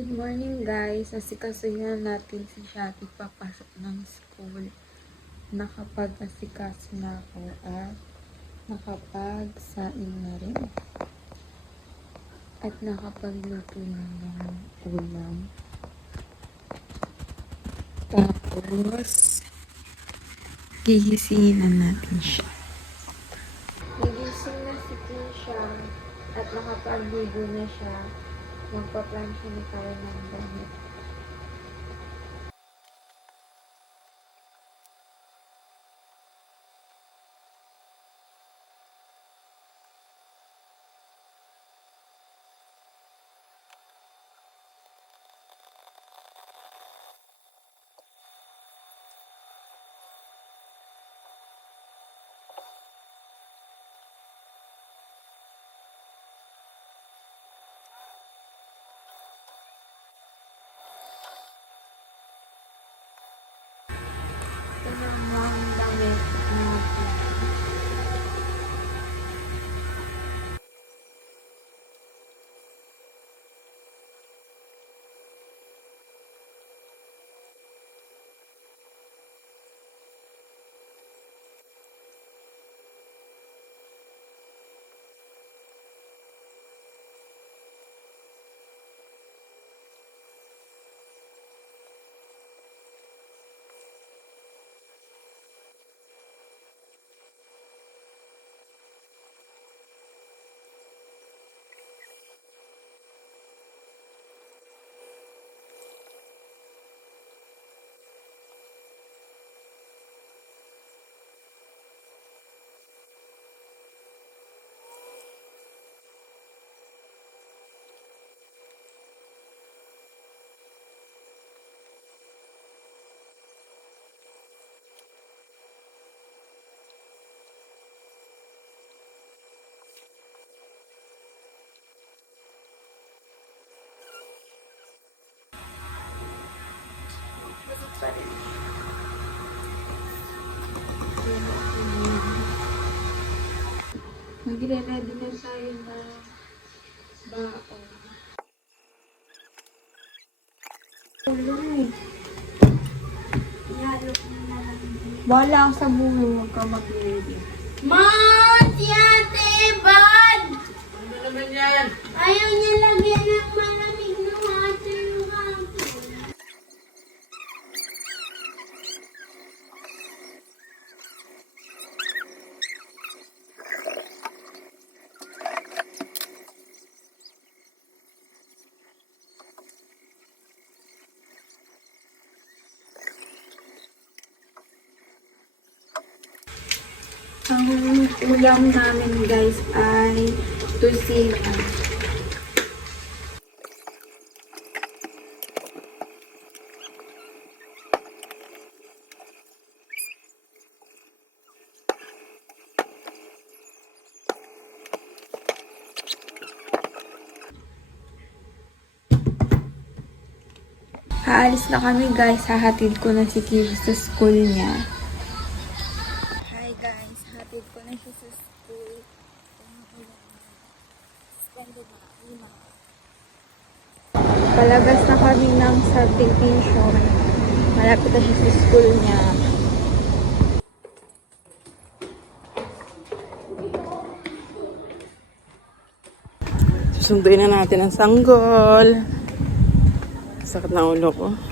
Good morning guys. Asikasuhin natin si Shati papasok ng school. Nakapag-asikaso na ako at nakapag-saing na rin. At nakapagluto na ng ulam. Tapos, gigisingin na natin siya. Nagising na si Kisha at nakapag-ligo na siya. Magpa-plan siya ni Karen ng damit. Ito na ang damit. Magre-ready na tayo na baon. Bala ako sa buhay, huwag ka mag-ready. Mom! Si Ate Bad! Ano naman yan? Ayaw niya lagyan ng malamig na water yung kanto. Ang ulam namin guys ay tusina. Haalis na kami guys. Hahatid ko na si Kisha sa school niya. Palabas na kami ng subdivision. Malapit na siya sa school niya. Susunduin na natin ang sanggol. Sakit na ulo ko.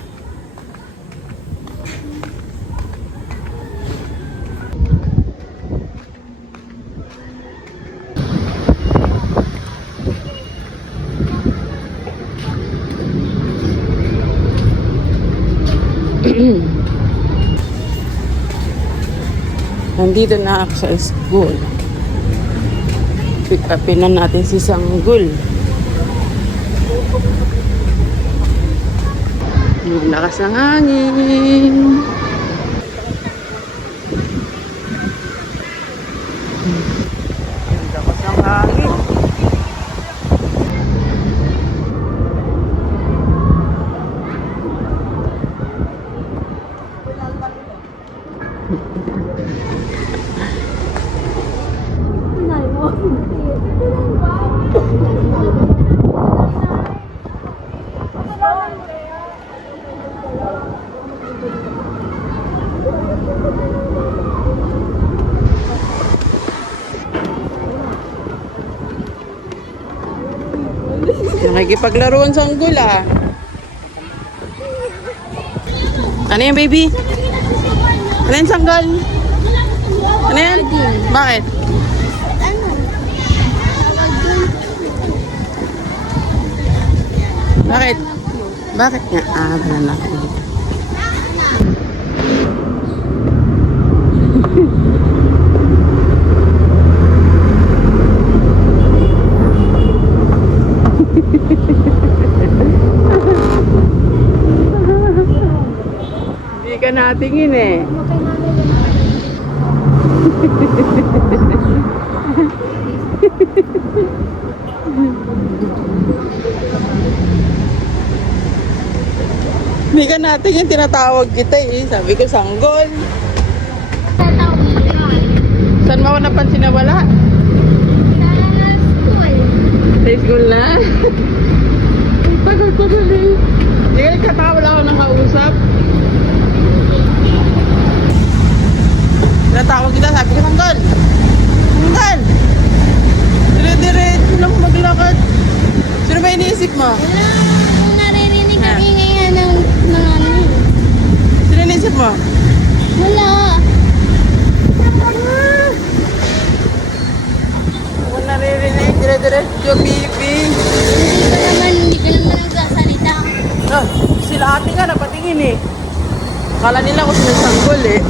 Nandito na ako sa school. Pick upin na natin si Sanggol. Ang lakas ng hangin. Ang lakas ng hangin. Nakikipaglaro ang sanggol ah. Ano yan, baby? Ano yan, sanggol? Ano yan? Bakit? Bakit? Bakit nga? Ah, banana ko. Natingin eh. Hindi ka natingin, tinatawag kita eh. Sabi ko, sanggol. Saan mo ako napansin na wala? Sa school. Sa school na? Dun eh. Hindi ka nagkatawa, wala ako nakausap. Tinatawag kita, sabi ko, sanggol! Sanggol! Dire-diretso lang maglakad. Sino ba iniisip mo? Wala akong naririnig ang ingay nga ng, ng ano. Sino iniisip mo? Wala. Ako naririnig, dire-diretso, bibi. Hindi ko naman, hindi ko naman nagsasalita. Napatingin eh. Akala nila ako sinasanggol eh.